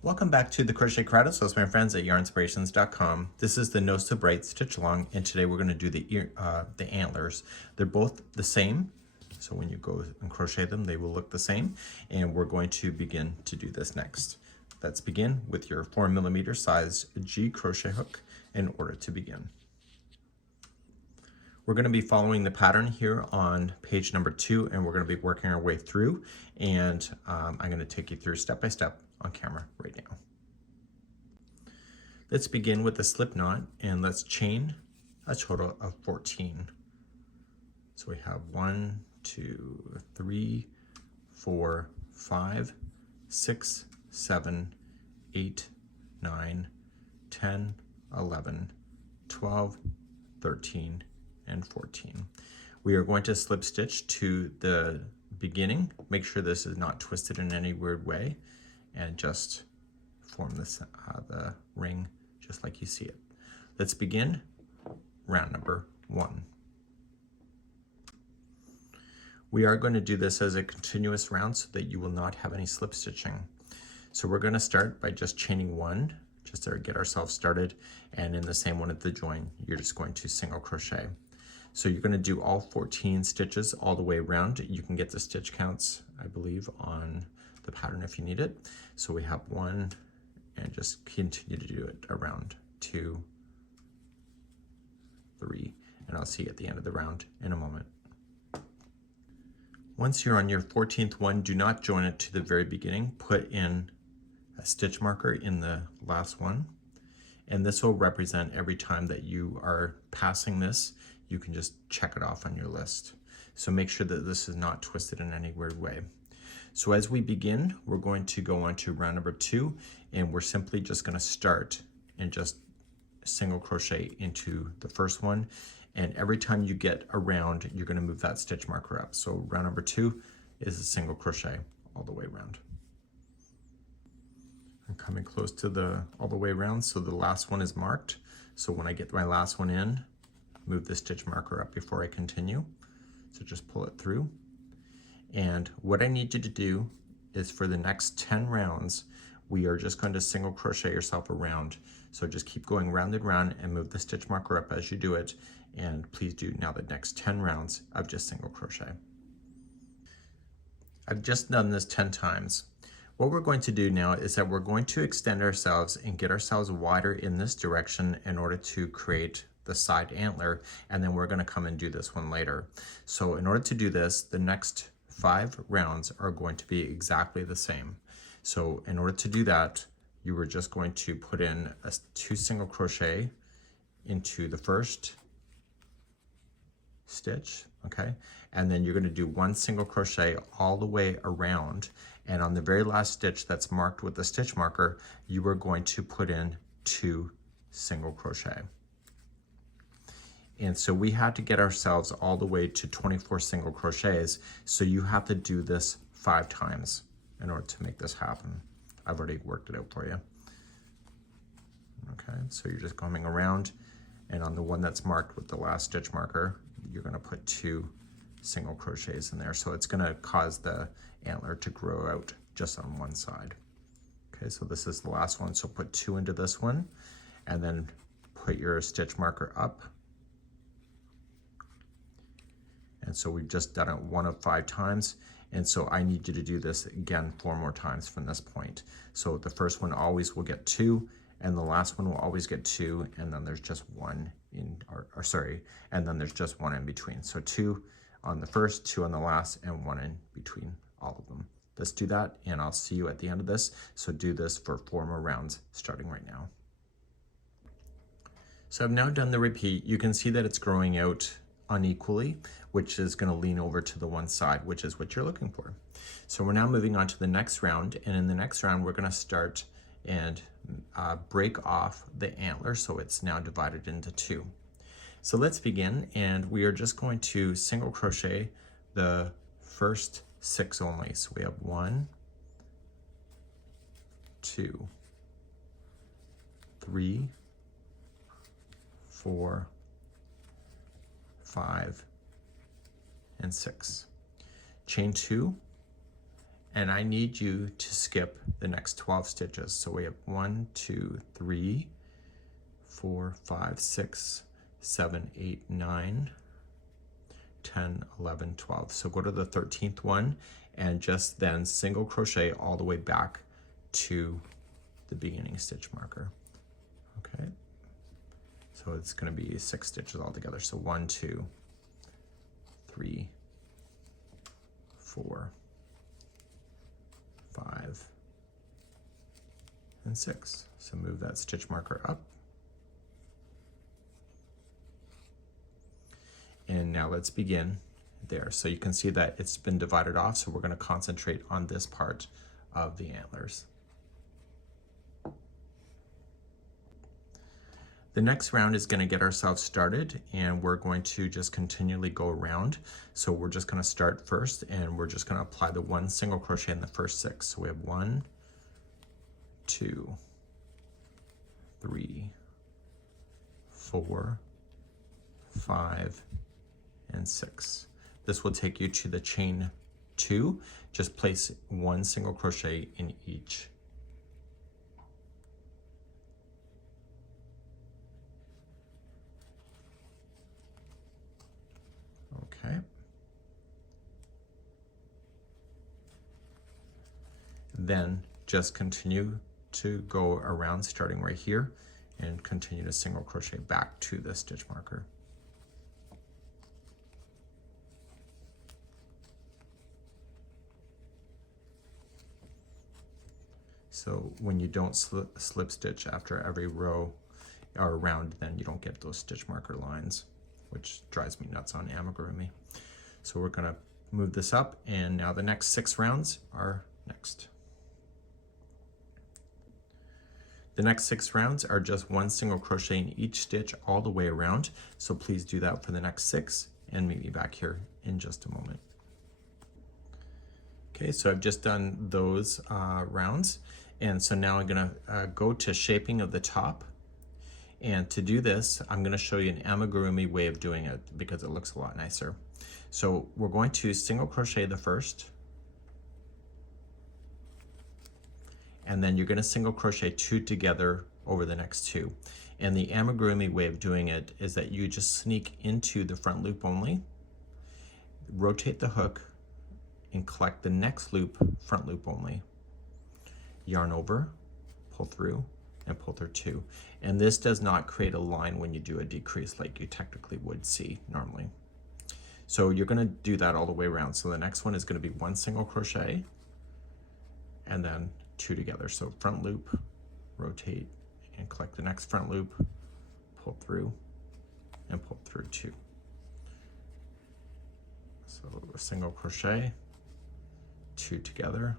Welcome back to the Crochet Crowd. So it's my friends at yarnspirations.com. This is the nose to bright stitch along, and today we're going to do the antlers. They're both the same, so when you go and crochet them, they will look the same. And we're going to begin to do this next. Let's begin with your 4mm size G crochet hook in order to begin. We're going to be following the pattern here on page number 2, and we're going to be working our way through. And I'm going to take you through step by step on camera right now. Let's begin with the slip knot, and let's chain a total of 14. So we have 1, 2, 3, 4, 5, 6, 7, 8, 9, 10, 11, 12, 13, and 14. We are going to slip stitch to the beginning. Make sure this is not twisted in any weird way, and just form this the ring just like you see it. Let's begin round number 1. We are going to do this as a continuous round so that you will not have any slip stitching. So we're going to start by just chaining 1 just to get ourselves started, and in the same one at the join you're just going to single crochet. So you're going to do all 14 stitches all the way around. You can get the stitch counts, I believe, on the pattern if you need it. So we have 1, and just continue to do it around 2, 3, and I'll see you at the end of the round in a moment. Once you're on your 14th one, do not join it to the very beginning. Put in a stitch marker in the last one, and this will represent every time that you are passing this. You can just check it off on your list. So make sure that this is not twisted in any weird way. So as we begin, we're going to go on to round number 2, and we're simply just going to start and just single crochet into the first one. And every time you get around, you're going to move that stitch marker up. So round number 2 is a single crochet all the way around. I'm coming close to all the way around, so the last one is marked. So when I get my last one in, move the stitch marker up before I continue. So just pull it through. And what I need you to do is for the next 10 rounds, we are just going to single crochet yourself around. So just keep going round and round and move the stitch marker up as you do it. And please do now the next 10 rounds of just single crochet. I've just done this 10 times. What we're going to do now is that we're going to extend ourselves and get ourselves wider in this direction in order to create the side antler, and then we're going to come and do this one later. So in order to do this, the next 5 rounds are going to be exactly the same. So in order to do that, you were just going to put in 2 single crochet into the first stitch, okay? And then you're going to do 1 single crochet all the way around, and on the very last stitch that's marked with the stitch marker, you are going to put in 2 single crochet. And so we had to get ourselves all the way to 24 single crochets, so you have to do this 5 times in order to make this happen. I've already worked it out for you. Okay, so you're just coming around, and on the one that's marked with the last stitch marker, you're going to put 2 single crochets in there. So it's going to cause the antler to grow out just on one side. Okay, so this is the last one, so put 2 into this one, and then put your stitch marker up. And so we've just done it 1 of 5 times. And so I need you to do this again 4 more times from this point. So the first one always will get 2, and the last one will always get 2, and then there's just 1 in, and then there's just 1 in between. So 2 on the first, 2 on the last, and 1 in between all of them. Let's do that, and I'll see you at the end of this. So do this for 4 more rounds starting right now. So I've now done the repeat. You can see that it's growing out unequally, which is going to lean over to the one side, which is what you're looking for. So we're now moving on to the next round, and in the next round we're going to start and break off the antler, so it's now divided into 2. So let's begin, and we are just going to single crochet the first 6 only. So we have 1, 2, 3, 4, 5, and 6. Chain 2, and I need you to skip the next 12 stitches. So we have 1, 2, 3, 4, 5, 6, 7, 8, 9, 10, 11, 12. So go to the 13th one and just then single crochet all the way back to the beginning stitch marker. Okay, so it's going to be 6 stitches altogether. So 1, 2, 3, 4, 5, and 6. So move that stitch marker up. And now let's begin there. So you can see that it's been divided off, so we're going to concentrate on this part of the antlers. The next round is going to get ourselves started, and we're going to just continually go around. So we're just going to start first, and we're just going to apply the 1 single crochet in the first 6. So we have 1, 2, 3, 4, 5, and 6. This will take you to the chain 2. Just place 1 single crochet in each. Okay. Then just continue to go around starting right here and continue to single crochet back to the stitch marker. So when you don't slip stitch after every row or round, then you don't get those stitch marker lines, which drives me nuts on amigurumi. So we're gonna move this up, and now the next 6 rounds are next. The next 6 rounds are just 1 single crochet in each stitch all the way around. So please do that for the next 6 and meet me back here in just a moment. Okay, so I've just done those rounds. And so now I'm gonna go to shaping of the top. And to do this, I'm gonna show you an amigurumi way of doing it because it looks a lot nicer. So we're going to single crochet the first, and then you're gonna single crochet 2 together over the next 2. And the amigurumi way of doing it is that you just sneak into the front loop only, rotate the hook, and collect the next loop, front loop only. Yarn over, pull through, and pull through 2. And this does not create a line when you do a decrease like you technically would see normally. So you're gonna do that all the way around. So the next one is gonna be 1 single crochet, and then 2 together. So front loop, rotate, and collect the next front loop, pull through, and pull through 2. So a single crochet, 2 together,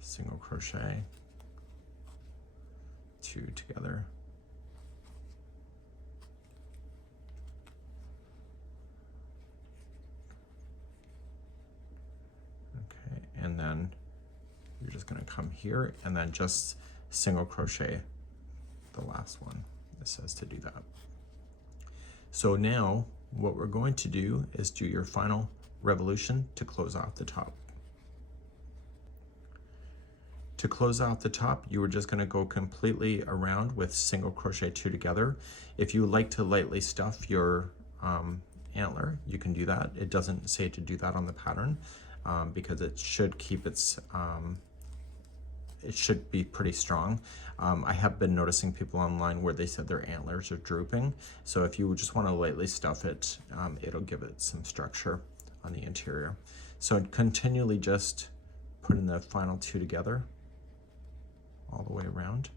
single crochet, 2 together, okay, and then you're just going to come here and then just single crochet the last one. It says to do that. So now what we're going to do is do your final revolution to close off the top. To close off the top, you were just going to go completely around with single crochet 2 together. If you like to lightly stuff your antler, you can do that. It doesn't say to do that on the pattern because it should keep its, it should be pretty strong. I have been noticing people online where they said their antlers are drooping. So if you just want to lightly stuff it, it'll give it some structure on the interior. So continually just put in the final 2 together all the way around.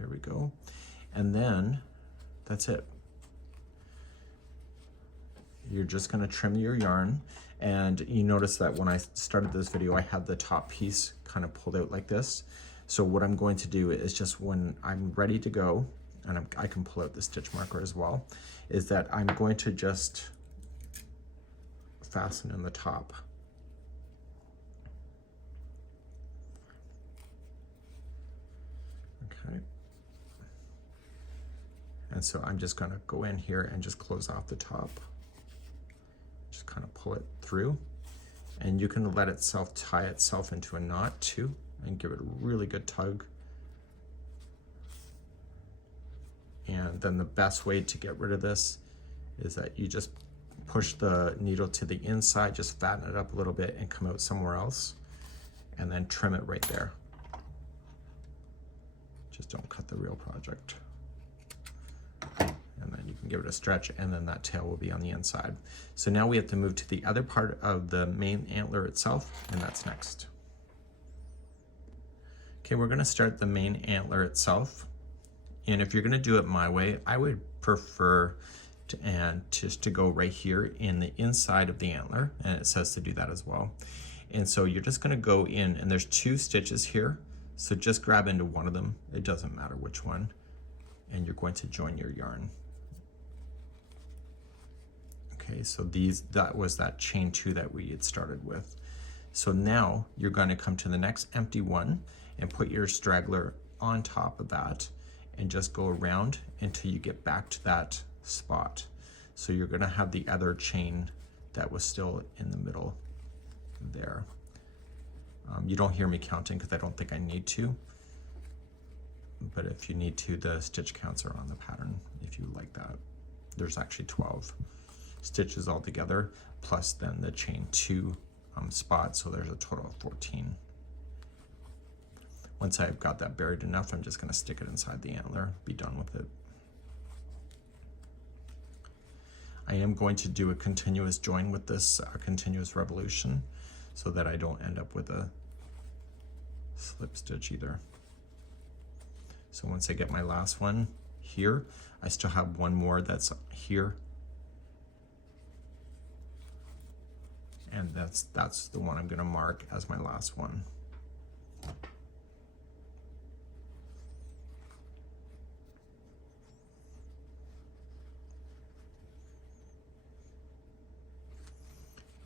There we go. And then that's it. You're just going to trim your yarn, and you notice that when I started this video I had the top piece kind of pulled out like this. So what I'm going to do is just when I'm ready to go, and I can pull out the stitch marker as well, is that I'm going to just fasten in the top. Okay. And so I'm just gonna go in here and just close off the top. Just kind of pull it through. And you can let itself tie itself into a knot too and give it a really good tug. And then the best way to get rid of this is that you just push the needle to the inside, just fatten it up a little bit and come out somewhere else, and then trim it right there. Just don't cut the real project. And then you can give it a stretch, and then that tail will be on the inside. So now we have to move to the other part of the main antler itself, and that's next. Okay, we're gonna start the main antler itself. And if you're gonna do it my way, I would prefer to go right here in the inside of the antler, and it says to do that as well. And so you're just gonna go in, and there's 2 stitches here, so just grab into one of them, it doesn't matter which one, and you're going to join your yarn. Okay, so that was that chain 2 that we had started with. So now you're gonna come to the next empty one and put your straggler on top of that, and just go around until you get back to that spot. So you're gonna have the other chain that was still in the middle there. You don't hear me counting because I don't think I need to, but if you need to, the stitch counts are on the pattern if you like that. There's actually 12 stitches altogether, plus then the chain 2 spot, so there's a total of 14. Once I've got that buried enough, I'm just gonna stick it inside the antler, be done with it. I am going to do a continuous join with this continuous revolution so that I don't end up with a slip stitch either. So once I get my last one here, I still have one more that's here. And that's the one I'm gonna mark as my last one.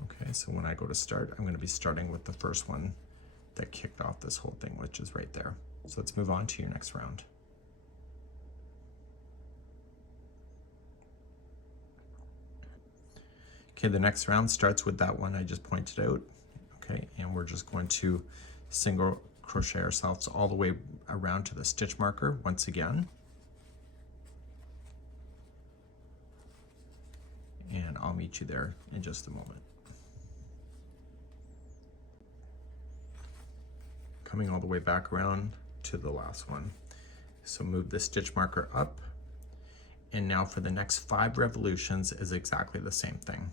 Okay, so when I go to start, I'm gonna be starting with the first one that kicked off this whole thing, which is right there. So let's move on to your next round. Okay, the next round starts with that one I just pointed out. Okay, and we're just going to single crochet ourselves all the way around to the stitch marker once again. And I'll meet you there in just a moment. Coming all the way back around to the last one. So move the stitch marker up, and now for the next 5 revolutions is exactly the same thing.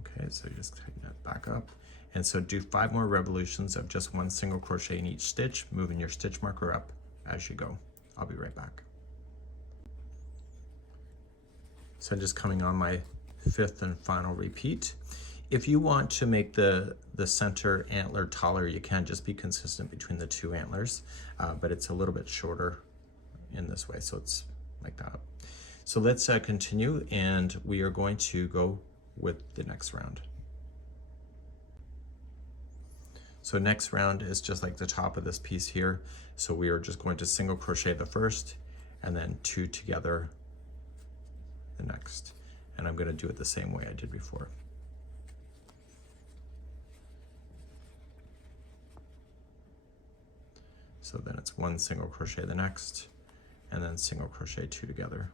Okay, so just tighten that back up. And so do 5 more revolutions of just 1 single crochet in each stitch, moving your stitch marker up as you go. I'll be right back. So I'm just coming on my 5th and final repeat. If you want to make the center antler taller, you can just be consistent between the 2 antlers, but it's a little bit shorter in this way, so it's like that. So let's continue, and we are going to go with the next round. So next round is just like the top of this piece here. So we are just going to single crochet the first, and then 2 together the next. And I'm gonna do it the same way I did before. So then it's 1 single crochet the next, and then single crochet 2 together.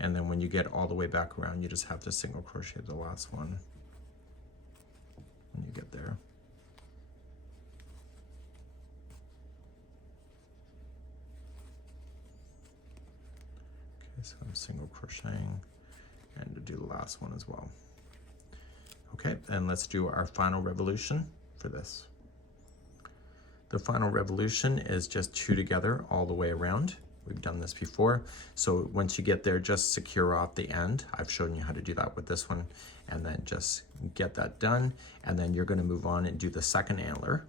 And then when you get all the way back around, you just have to single crochet the last one when you get there. Okay, so I'm single crocheting, and to do the last one as well. Okay, and let's do our final revolution for this. The final revolution is just 2 together all the way around. We've done this before. So once you get there, just secure off the end. I've shown you how to do that with this one, and then just get that done. And then you're gonna move on and do the second antler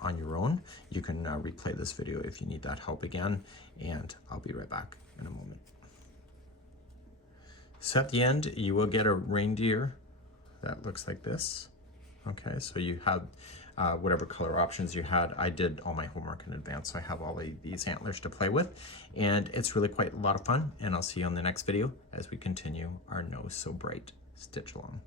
on your own. You can replay this video if you need that help again, and I'll be right back in a moment. So at the end, you will get a reindeer that looks like this. Okay, so you have whatever color options you had. I did all my homework in advance, so I have all of these antlers to play with, and it's really quite a lot of fun, and I'll see you on the next video as we continue our Nose So Bright stitch along.